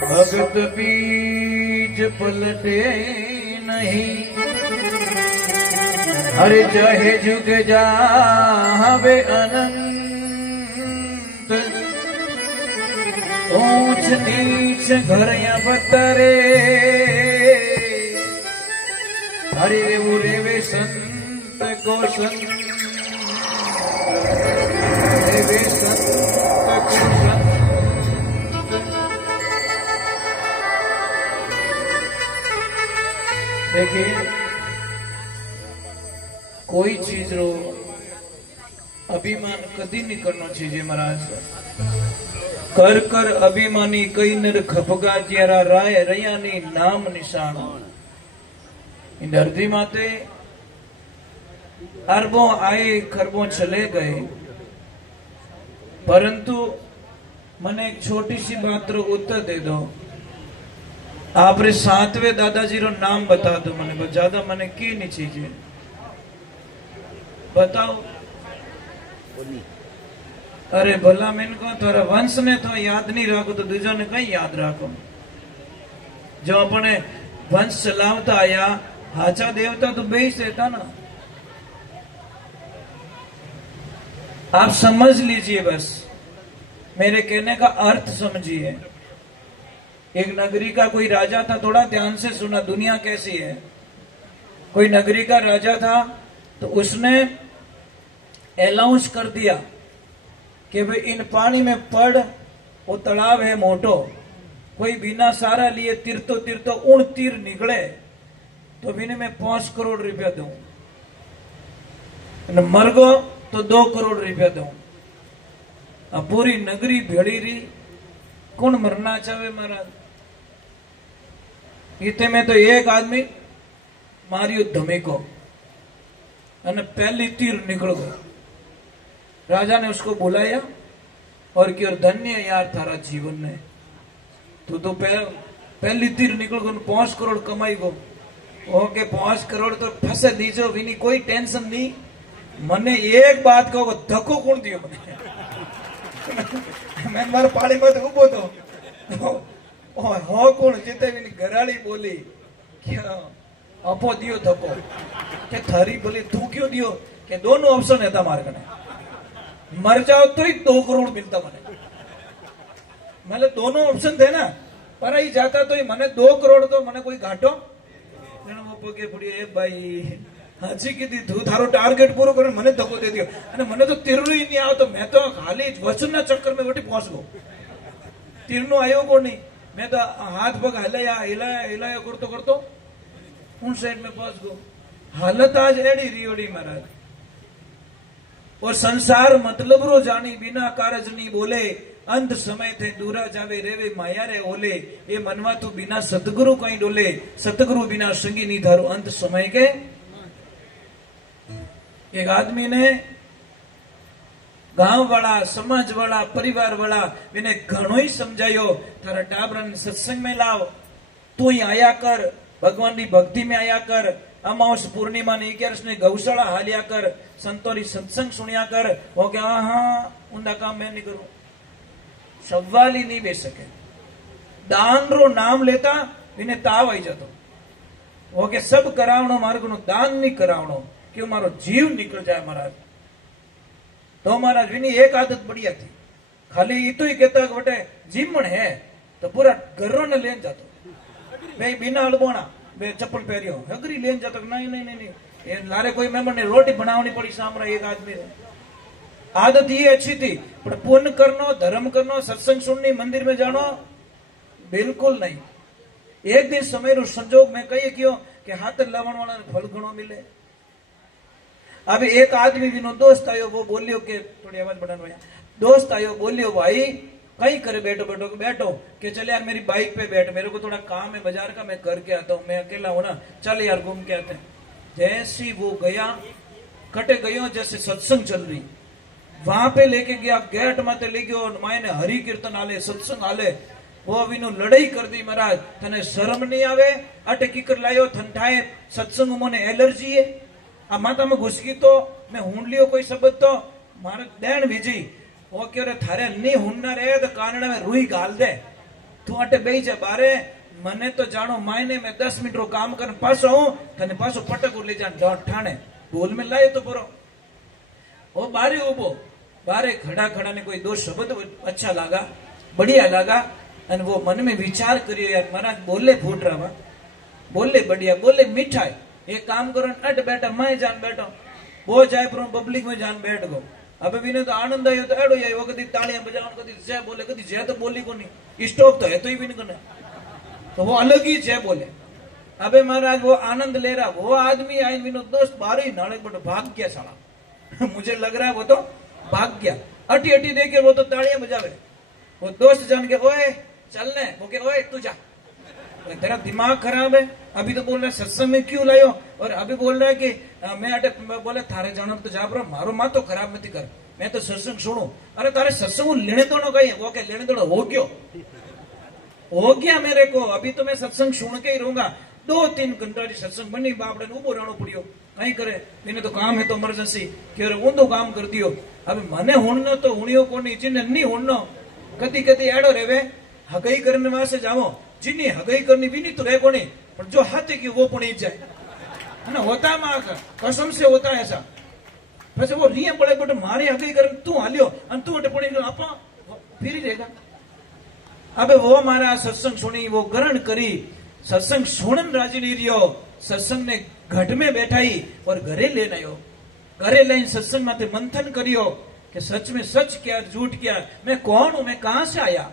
भगत बीज पलटे नहीं, अरे चाहे झुक जावे अनंत, ऊंच नीच घर या बतरे, अरे वो रेवे संत को संत, रेवे संत को संत। देखिए, कोई चीज रो अभिमान कदी नहीं करना चाहिए महाराज। कर कर अभिमानी कई नर खपगा ज्यारा राय रयानी नाम निशान। इन धरती माते अरबों आए खरबों चले गए, परंतु मने एक छोटी सी बात रो उत्तर दे दो। आपरे सातवें दादाजी रो नाम बता दो मने, ज्यादा मने की नहीं चीजे बताओ। अरे भला मैंने को थारा वंश ने तो याद नहीं रखो तो दूजों ने कहीं याद रखो। जो अपने वंश चलावता आया हाचा देवता तो बेच देता ना। आप समझ लीजिए, बस मेरे कहने का अर्थ समझिए। एक नगरी का कोई राजा था, थोड़ा ध्यान से सुना, दुनिया कैसी है। कोई नगरी का राजा था तो उसने अनाउंस कर दिया कि भाई इन पानी में पड़, वो तालाब है मोटो, कोई बिना सारा लिए तीरतो तीरतो उन तीर निकले तो बिने मैं 5 करोड़ रुपया दूं, मर गो तो 2 करोड़ रुपया दूं। अब पूरी नगरी भेड़ी रही, कौन मरना चाहे महाराज। इतने में तो एक आदमी मारियो धमेको और पहली तीर निकल गया। राजा ने उसको बुलाया और कि धन्य यार थारा जीवन ने, तो पहली तीर निकल गो 5 करोड़ कमाई गो। ओके 5 करोड़ तो फंसे दीजो भी नहीं, कोई टेंशन नहीं। मने एक बात कहो, धक्को कौन दियो मने। मैं मारे पाड़ी में तो उबो तो हो कौन जीते भी नहीं। घराड़ी बोली क्या अपो दियो धक्को, के थारी बोली तू क्यों दियो, के दोनों ऑप्शन है मारे कने, मर जाओ तो ही 2 करोड़ मिलता मने। मतलब दोनों ऑप्शन थे ना, पर ही जाता तो ही मने 2 करोड़ तो मने कोई घाटो पगे पड़ी। भाई हाजी कीधी तू थारो टार्गेट पूरो कर मने धक्को दे दियो, અને મને તો તીરનું ही नहीं आओ तो मैं तो खाली वचनના चक्कर में वटी पहुंच गयो। तीरનો आयो को नहीं, मैं तो हाथ पग हिलाया हिलाया हिलाया करतो करतो उन साइड में पहुंच गयो। हालत आज एड़ी रियोड़ी महाराज। और संसार मतलब रो जानी बिना कारज नहीं बोले, अंत समय थे दूरा जावे रेवे माया रे ओले। ये मनवा तू बिना सतगुरु कहीं डोले, सतगुरु बिना संगी नहीं धारो अंत समय के। एक आदमी ने गांव वाला, समाज वाला, परिवार वाला मैंने घणो ही समझायो, थारा टाबरन सत्संग में लाओ, तू ही आया कर, भगवान की भक्ति में आया कर, अमावस पूर्णिमा ने 11 ने गौशाला हालिया कर, संतोरी सत्संग सुनिया कर। वो क्या हाँ उनका काम मैं नहीं करूं, सवाल ही नहीं बेच सके। दान रो नाम लेता इन्हें ताव आई जातो। वो के सब करावणो मार्ग नो दान नहीं करावणो, क्यों मारो जीव निकल जाए महाराज। तो महाराज विनी एक आदत बढ़िया थी, खाली इतो ही कहता बटे जीमण है तो पूरा घरों ने लेन जातो। भाई बिना अड़बोना बे चप्पल पहरियो अगरी लेन जातो। नहीं नहीं नहीं नहीं, ये लारे कोई मेंबर ने रोटी बनावनी पड़ी सामने एक आदमी ने। आदत ये अच्छी थी, पर पुण्य करनो, धर्म करनो, सत्संग सुननी, मंदिर में जानो बिल्कुल नहीं। एक दिन समय रो संजोग में कही क्यों कि हाथ लवण वाला फल घणो मिले। अब एक आदमी भी नो दोस्त आयो, वो बोलियो के थोड़ी आवाज बढ़ाना भैया, दोस्त आयो बोलियो भाई कहीं करे बैठो बैठो बैठो कि चल यार मेरी बाइक पे बैठ, मेरे को थोड़ा काम है बाजार का, मैं करके आता हूँ, मैं अकेला हूं ना, चल यार घूम के आते हैं। जैसी वो गया कटे गयो, जैसे सत्संग चल रही वहां पे लेके गया, गेट माते ले गयो, मायने हरि कीर्तन आले, सत्संग आले। वो अभी नो लड़ाई कर दी महाराज, तने शर्म नहीं आवे, अटे कीकर लायो ठंडाए सत्संग मोने एलर्जी है। आ माता में घुसकी तो मैं हूं लियो कोई शब्द तो मारे देन विजी वो क्यों रे थारे नहीं हुनना रे तो कानड़े में रुई गाल दे तू अटे बेही जा बारे मने तो जानो मायने में 10 मिनट रो काम कर पासो हूं तने पासो पटक ले जा ठाणे ढोल में लायो तो परो वो बारे उबो बारे खड़ा खड़ा ने कोई दो शब्द अच्छा लगा बढ़िया लगा और वो मन में विचार करियो यार महाराज बोले फूट रहा बोले बढ़िया बोले मिठाई एक काम करो अट बैठा मैं जान बैठो वो जाए पर पब्लिक में जान बैठ गो अबे भी तो आनंद आयो तो एडो आयो कदी तालियां बजावन कदी जय बोले कदी जय तो बोली को नहीं स्टॉप तो है तो ही भी नहीं तो वो अलग ही जय बोले अबे महाराज वो आनंद ले रहा वो आदमी आई विनो दोस्त बारे ही नाले बट भाग गया साला मुझे लग रहा है वो तो भाग गया अटी अटी देखे वो तो तालियां बजावे वो दोस्त जान के ओए चलने वो के ओए तू जा तेरा दिमाग खराब है अभी तो बोल रहा है सत्संग में क्यों लायो और अभी बोल रहा है कि मैं अटे बोले थारे जानो तो जा ब्रो मारो माँ तो खराब मत कर मैं तो सत्संग सुनू अरे तारे सत्संग लेने दोनों कहीं वो के लेने दोनों हो गया मेरे को अभी तो मैं सत्संग सुन के ही रहूंगा 2-3 घंटा सत्संग बनी बापड़े उबो रहना पड़ियो कहीं करे इन्हें तो काम है तो इमरजेंसी कि ऊंधो काम कर दियो अभी मने हुणनो तो हुणियो कोनी जिने नहीं हुणनो कदी कदी एडो रेवे हगई करने वास्ते जाओ जिन्नी हगई करनी भी नहीं तो रहे कोनी पर जो हाथ की वो पुणी जाए है ना होता है माँ कसम से होता है ऐसा वैसे वो रिया बड़े बड़े मारे हगई कर तू हालियो और तू अटे पुणी आप फिर ही रहेगा अबे वो हमारा सत्संग सुनी वो ग्रहण करी सत्संग सुनन राजी नहीं रियो सत्संग ने घट में बैठाई और घरे लेने आयो घरे लाइन सत्संग माते मंथन करियो कि सच में सच क्या झूठ क्या मैं कौन हूं मैं कहां से आया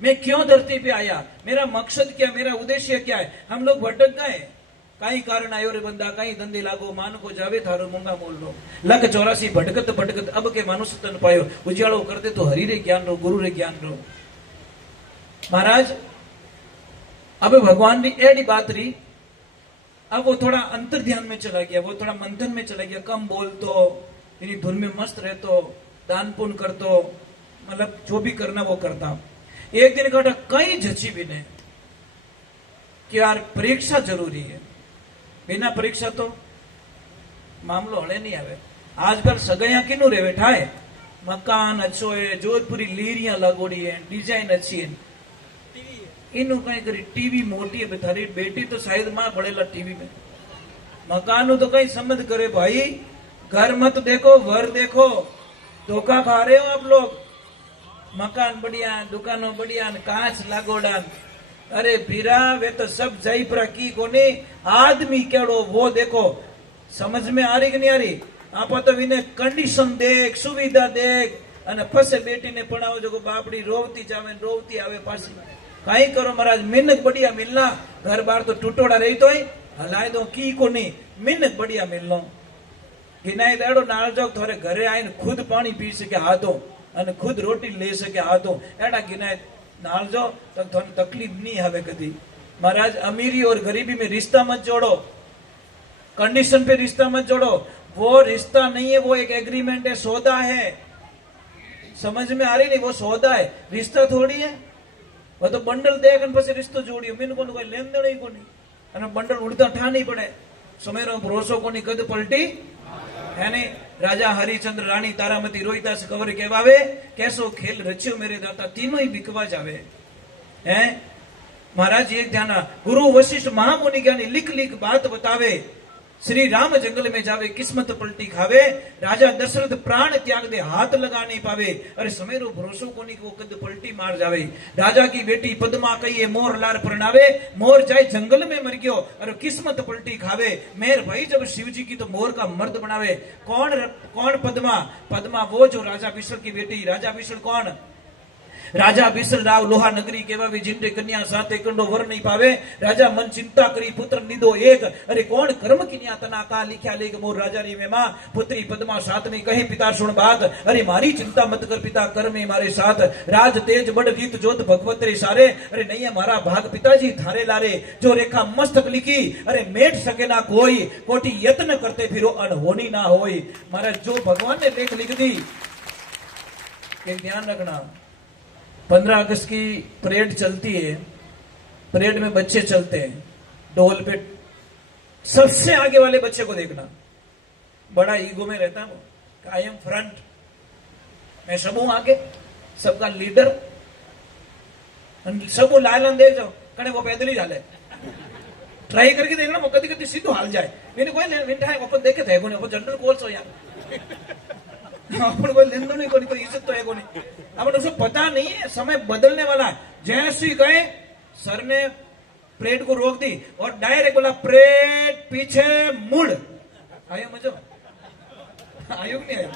मैं क्यों धरती पे आया मेरा मकसद क्या मेरा उद्देश्य क्या है हम लोग भटक गए कई कारण आयो रे बंदा कई धंधे लागो मान को जावे थारो मूंगा मोल लो लख 84 भटकत भटकत अब के मनुष्य तन पायो उजाड़ो कर दे तो हरि रे ज्ञान रो गुरु रे ज्ञान रो महाराज अब भगवान भी एडी बात रही अब वो थोड़ा अंतर ध्यान में चला गया वो थोड़ा मंथन में चला गया कम बोलतो इन्हीं धुन में मस्त रहतो दान पुण्य करतो मतलब जो भी करना वो करता एक दिन कहता कई झची भी ने कि यार परीक्षा जरूरी है बिना परीक्षा तो मामलो हले नहीं आवे आजकल सगया किनु रे बैठा है मकान अच्छो है जोधपुरी लीरियां लगोड़ी है डिजाइन अच्छी है इनु कहीं करी टीवी मोटी है थारी बेटी तो शायद मां बढ़ेला टीवी में मकान तो कहीं समझ करे भाई घर मत देखो वर देखो धोखा खा रहे हो आप लोग मकान बढ़िया दुकानों बढ़िया कांच लागोड़ा अरे भीरा वे तो सब जयपुरा की कोनी आदमी केड़ो वो देखो समझ में आ रही कि नहीं आ रही आप तो विने कंडीशन देख सुविधा देख अने फसे बेटी ने पढ़ाओ जो बापड़ी रोवती जावे रोवती आवे पासी कहीं करो महाराज मिन्नत बढ़िया मिलना घर बार तो टूटोड़ा रही तो हलाए दो की कोनी मिन्नत बढ़िया मिलनो गिनाई देड़ो नाल जो थोड़े घरे आईने खुद पानी पी सके हाथों અને खुद रोटी ले सके हाथों एड़ा गिनाए नाल जो तक थोड़ी तकलीफ नहीं हवे कदी महाराज अमीरी और गरीबी में रिश्ता मत जोड़ो कंडीशन पे रिश्ता मत जोड़ो वो रिश्ता नहीं है वो एक एग्रीमेंट है सौदा है समझ में आ रही नहीं वो सौदा है रिश्ता थोड़ी है वो तो बंडल देख પછી रिश्तो जोड़ियो मीन को कोई लेन देन ही को नहीं અને बंडल उड़ता ठा नहीं पड़े समयरो भरोसो कोनी कद पलटी है नहीं राजा हरिचंद्र रानी तारामती रोहिदास कंवर कहवावे कैसो खेल रच्यो मेरे दाता तीनों ही बिकवा जावे हैं महाराज एक ध्यान गुरु वशिष्ठ महामुनि ज्ञानी लिख लिख बात बतावे श्री राम जंगल में जावे किस्मत पलटी खावे राजा दशरथ प्राण त्याग दे हाथ लगा नहीं पावे अरे समेरो भरोसो कोनी को कद पलटी मार जावे राजा की बेटी पद्मा कहिए मोर लार प्रणावे मोर जाए जंगल में मर गयो अरे किस्मत पलटी खावे मेर भाई जब शिव जी की तो मोर का मर्द बनावे कौन पद्मा पद्मा वो जो राजा विशल की बेटी राजा विशल कौन राजा बिसल राव लोहा नगरी केवा भी जिनरे कन्या साथे कंडो वर नहीं पावे राजा मन चिंता करी पुत्र निदो एक अरे कौन कर्म किन्या तना का लिख्या लेख मोर राजा री में मां पुत्री पद्मा साथ में कहे पिता सुन बात अरे मारी चिंता मत कर पिता कर में मारे साथ राज तेज बड़ रीत जोत भगवत रे सारे अरे नहीं हमारा भाग पिताजी थारे लारे जो रेखा मस्तक लिखी अरे मेट सके ना कोई कोटि यत्न करते फिरो अनहोनी ना होई महाराज जो भगवान ने लेख लिख दी एक ध्यान रखना 15 अगस्त की परेड चलती है परेड में बच्चे चलते हैं ढोल पे सबसे आगे वाले बच्चे को देखना बड़ा ईगो में रहता है वो आई एम फ्रंट मैं सब हूं आगे सबका लीडर અને સબુ લાલન દેજો કણે वो पैदल ही ચાલે ट्राई करके देखना वो कभी कभी सीधो हाल जाए मैंने कोई विंटा है अपन देखे थे कोने वो जनरल कोर्स हो यार अपन कोई लेन नहीं कोई इज्जत तो है कोनी अपन उसको पता नहीं है समय बदलने वाला है जैसे ही गए सर ने परेड को रोक दी और डायरेक्ट बोला परेड पीछे मुड़ आयो मजो आयो नहीं आयो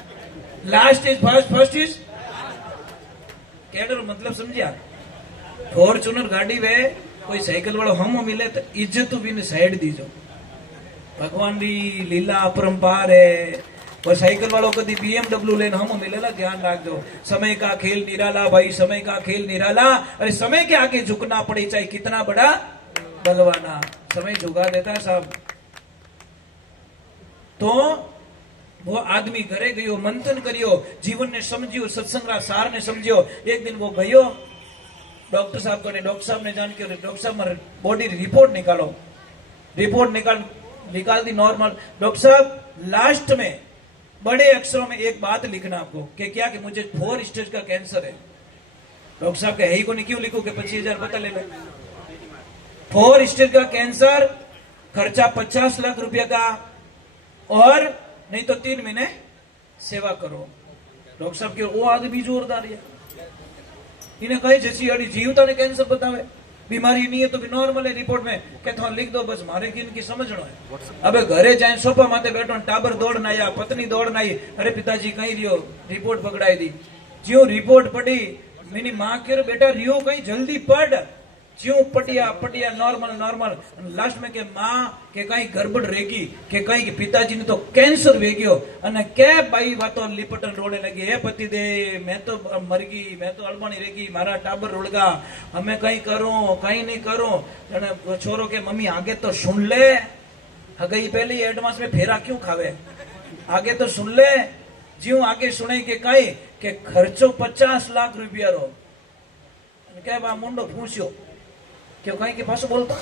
last is first first is cadre मतलब समझिया फॉर्च्यूनर गाड़ी वे कोई साइकिल वालों हम मिले तो इज्जत भी ने साइड दीजो भगवान री लीला अपरंपार है और साइकिल वालों कभी BMW लेन हम मिलेला ध्यान रखो समय का खेल निराला भाई समय का खेल निराला अरे समय के आगे झुकना पड़े चाहे कितना बड़ा बलवाना समय झुका देता है साहब तो वो आदमी घरे गयो मंथन करियो जीवन ने समझियो सत्संग रा सार ने समझियो एक दिन वो गयो डॉक्टर साहब को ने डॉक्टर साहब ने जान के डॉक्टर साहब मर बॉडी रिपोर्ट निकालो रिपोर्ट निकाल दी नॉर्मल डॉक्टर साहब लास्ट में बड़े अक्षरों में एक बात लिखना आपको कि क्या कि मुझे 4 स्टेज का कैंसर है डॉक्टर साहब के है ही को नहीं क्यों लिखो कि 25,000 पता ले लो 4 स्टेज का कैंसर खर्चा 50 लाख रुपया का और नहीं तो 3 महीने सेवा करो डॉक्टर साहब के वो आदमी जोरदार है इन्हें कहे जैसी अड़ी जीवता ने कैंसर बतावे बीमारी नहीं है तो भी नॉर्मल है रिपोर्ट में कहता लिख दो बस मारे की इनकी समझना है अबे घरे जाए सोफा माथे बैठो टाबर दौड़ना आया पत्नी दौड़ना आई अरे पिताजी कहीं रियो रिपोर्ट पकड़ाई दी ज्यो रिपोर्ट पड़ी मेरी माँ के बेटा रियो कहीं जल्दी पढ़ ज्यो पटिया नॉर्मल नॉर्मल लास्ट में के माँ के कहीं गड़बड़ रहेगी के कहीं के पिताजी ने तो कैंसर वेग्यो अने के भाई बातो लिपटन रोड़े लगी है पति दे मैं तो मर गई मैं तो अड़बणी रहेगी मारा टाबर रोड़गा हमें कहीं करूं कहीं नहीं करूं छोरो के मम्मी आगे तो सुन ले अगर ये पहले एडवांस में फेरा क्यों खावे आगे तो सुन ले ज्यों आगे सुने के कहीं के खर्चो 50 लाख रुपया रो क्या बा मुंडो पूछो क्यों कहीं के पास बोलता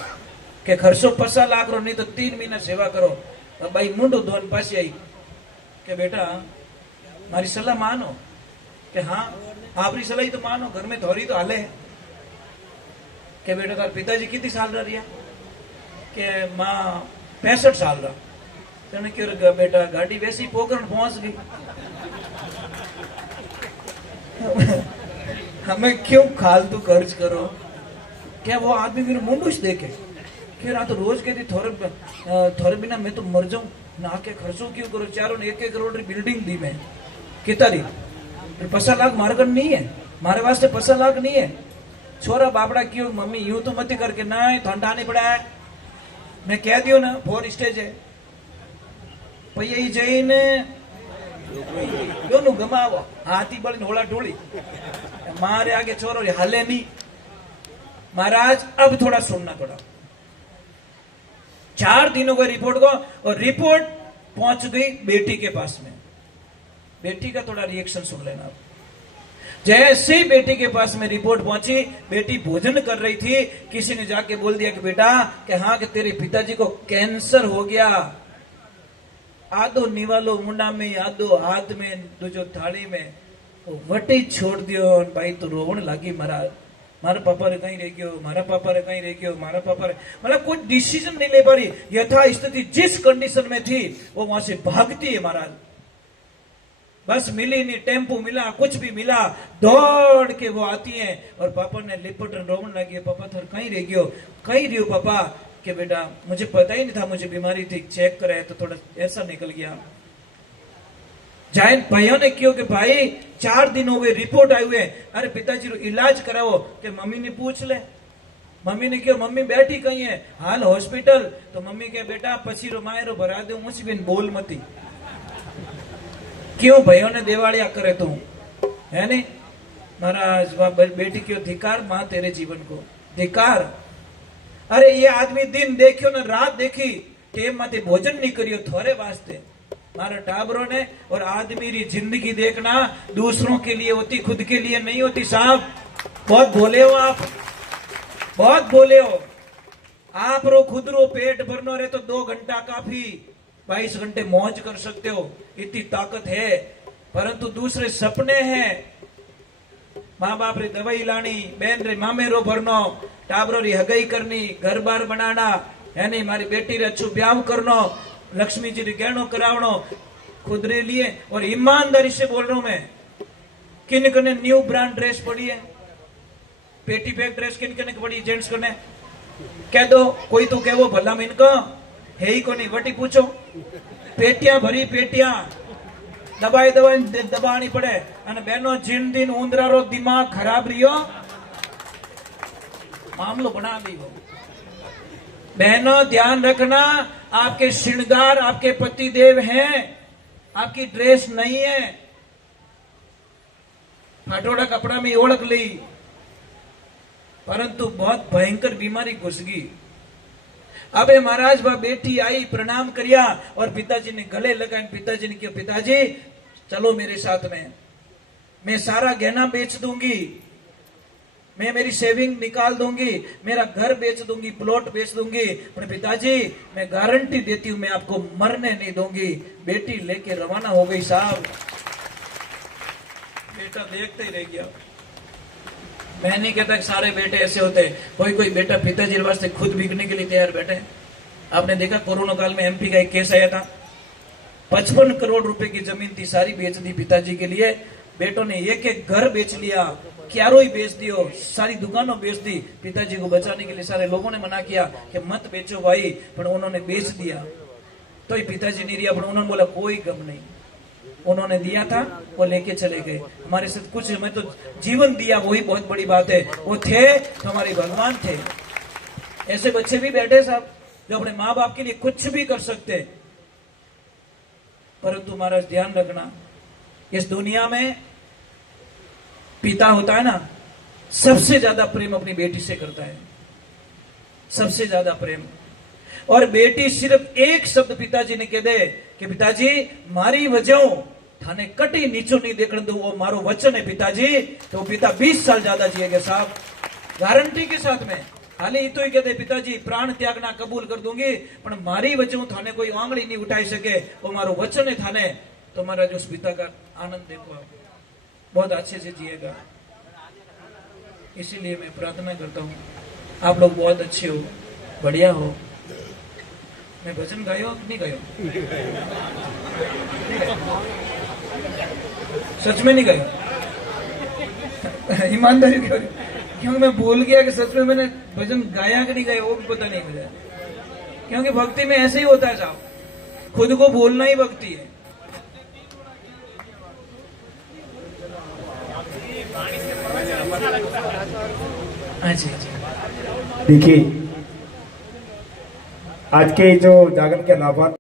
के खर्चो 50 लाख रो नहीं तो 3 महीना सेवा करो तो भाई मुंडो धोन पास आई के बेटा मारी सलाह मानो के हाँ आपरी सलाह तो मानो घर में थोड़ी तो हाले के बेटा तार पिताजी कितनी साल रहा रिया के माँ 65 साल रहा तेने क्यों बेटा गाड़ी वैसी पोकरण पहुंच गई हमें क्यों फालतू खर्च करो क्या वो आदमी मेरे मुंडूस देखे कि रात तो रोज कहती थोड़े बिना मैं तो मर जाऊं ना के खर्चो क्यों करो चारों ने 1-1 करोड़ की बिल्डिंग दी मैं कितना दी 50 लाख मारे कन नहीं है मारे वास्ते 50 लाख नहीं है छोरा बापड़ा क्यों मम्मी यूं तो मत करके ना ठंडा नहीं पड़ा है मैं कह दियो ना 4 स्टेज है पई जईने दोनों गमावो हाथी बल ढोला ढोली मारे आगे छोरो हाले नहीं महाराज अब थोड़ा सुनना पड़ा 4 दिनों का रिपोर्ट को और रिपोर्ट पहुंच गई बेटी के पास में बेटी का थोड़ा रिएक्शन सुन लेना जैसे ही बेटी के पास में रिपोर्ट पहुंची बेटी भोजन कर रही थी किसी ने जाके बोल दिया कि बेटा कि हाँ कि तेरे पिताजी को कैंसर हो गया आधो निवालो मुंडा में आधो हाथ में दूजो थाली में वटी छोड़ दियो भाई तो रोवण लगी महाराज मारा पापा रे कहीं रह गयो मारा पापा रे कहीं रह गयो मारा पापा रे मतलब कोई डिसीजन नहीं ले पा रही यथा स्थिति जिस कंडीशन में थी वो वहां से भागती है महाराज बस मिली नहीं टेम्पो मिला कुछ भी मिला दौड़ के वो आती है और पापा ने लिपटन रोवन लगी पापा थर कहीं रह गयो कहीं रहियो पापा के बेटा मुझे पता ही नहीं था मुझे बीमारी थी चेक कराया तो थोड़ा ऐसा निकल गया जायन भाइयों ने क्यों कि भाई 4 दिन हो गए रिपोर्ट आई हुए अरे पिताजी रो इलाज कराओ कि मम्मी ने पूछ ले मम्मी ने क्यों मम्मी बैठी कहीं है हाल हॉस्पिटल तो मम्मी के बेटा पसीरो मायरो भरा दे मुझ बिन बोल मती क्यों भाइयों ने देवालिया करे तू है नहीं महाराज बेटी क्यों धिकार मां तेरे जीवन को धिकार अरे ये आदमी दिन देखियो ना रात देखी टेम माते भोजन नहीं करियो थोड़े वास्ते मारा टाबरों ने और आदमी की जिंदगी देखना दूसरों के लिए होती खुद के लिए नहीं होती साहब बहुत बोले हो आप बहुत बोले हो आप रो खुद रो पेट भरनो रहे तो 2 घंटा काफी 22 घंटे मौज कर सकते हो इतनी ताकत है परंतु दूसरे सपने हैं माँ बाप री दवाई लानी, बेन रे मामेरो भरनो, टाबरो री हगाई करनी, घर बार बनाना, है नहीं मारी बेटी रे अच्छू ब्याह करनो, लक्ष्मी जी रे गहनो करावनो, खुद रे लिए। और ईमानदारी से बोल रहा हूं मैं, किन कने न्यू ब्रांड ड्रेस पड़ी है, पेटी पैक ड्रेस किन कने पड़ी जेंट्स कने, कह दो कोई तो कहो भला में इनको है ही को नहीं, वटी पूछो। पेटियां भरी पेटियां दबाई दबाई दबानी पड़े। अने बहनों जिन दिन उंदरा रो दिमाग खराब रियो मामलो बना लियो। बहनों ध्यान रखना, आपके श्रृंगार आपके पति देव हैं, आपकी ड्रेस नहीं है। फाटोड़ा कपड़ा में ओढ़ ली, परंतु बहुत भयंकर बीमारी घुस गई। अबे महाराज वह बेटी आई, प्रणाम करिया और पिताजी ने गले लगाए। पिताजी ने कहा पिताजी चलो मेरे साथ में, मैं सारा गहना बेच दूंगी, मैं मेरी सेविंग निकाल दूंगी, मेरा घर बेच दूंगी, प्लॉट बेच दूंगी, पर पिताजी मैं गारंटी देती हूं मैं आपको मरने नहीं दूंगी। बेटी लेके रवाना हो गई साहब। बेटा देखते ही रह गया। मैं नहीं कहता कि सारे बेटे ऐसे होते, कोई कोई बेटा पिताजी के वास्ते खुद बिकने के लिए तैयार बैठे। आपने देखा कोरोना काल में एमपी का एक केस आया था, 55 करोड़ रुपए की जमीन थी, सारी बेच दी पिताजी के लिए। बेटों ने एक एक घर बेच लिया, क्यारो ही बेच दियो, सारी दुकानों बेच दी। पिताजी को बचाने के लिए सारे लोगों ने मना किया कि मत बेचो भाई, पर उन्होंने बेच दिया। तो ही पिताजी नहीं रिया, पर उन्होंने बोला कोई गम नहीं, उन्होंने दिया था वो लेके चले गए। हमारे साथ कुछ मैं तो जीवन दिया, वही बहुत बड़ी बात है। वो थे तो हमारे भगवान थे। ऐसे बच्चे भी बैठे साहब जो अपने माँ बाप के लिए कुछ भी कर सकते, परंतु महाराज ध्यान रखना, इस दुनिया में पिता होता है ना, सबसे ज्यादा प्रेम अपनी बेटी से करता है, सबसे ज्यादा प्रेम। और बेटी सिर्फ एक शब्द पिताजी ने कह दे कि पिताजी मारी वजह थाने कटी नीचो नहीं देखने दो, वो मारो वचन है पिताजी, तो पिता 20 साल ज्यादा जिएगा साहब, गारंटी के साथ में। हाले तो ही कहते पिताजी प्राण त्यागना कबूल कर दूंगी, पर मारी वजह थाने कोई आंगली नहीं उठाई सके, वो मारो वचन है थाने। तो महाराज उस पिता का आनंद देखो, आप बहुत अच्छे से जिएगा। इसीलिए मैं प्रार्थना करता हूँ आप लोग बहुत अच्छे हो, बढ़िया हो। मैं भजन गायो नहीं गायो? सच में नहीं गायो, ईमानदारी क्योंकि मैं भूल गया कि सच में मैंने भजन गाया कि नहीं गाया, वो भी पता नहीं मुझे। क्योंकि भक्ति में ऐसे ही होता है साहब, खुद को भूलना ही भक्ति है। देखिए आज के जो जागरण के लाभार्थी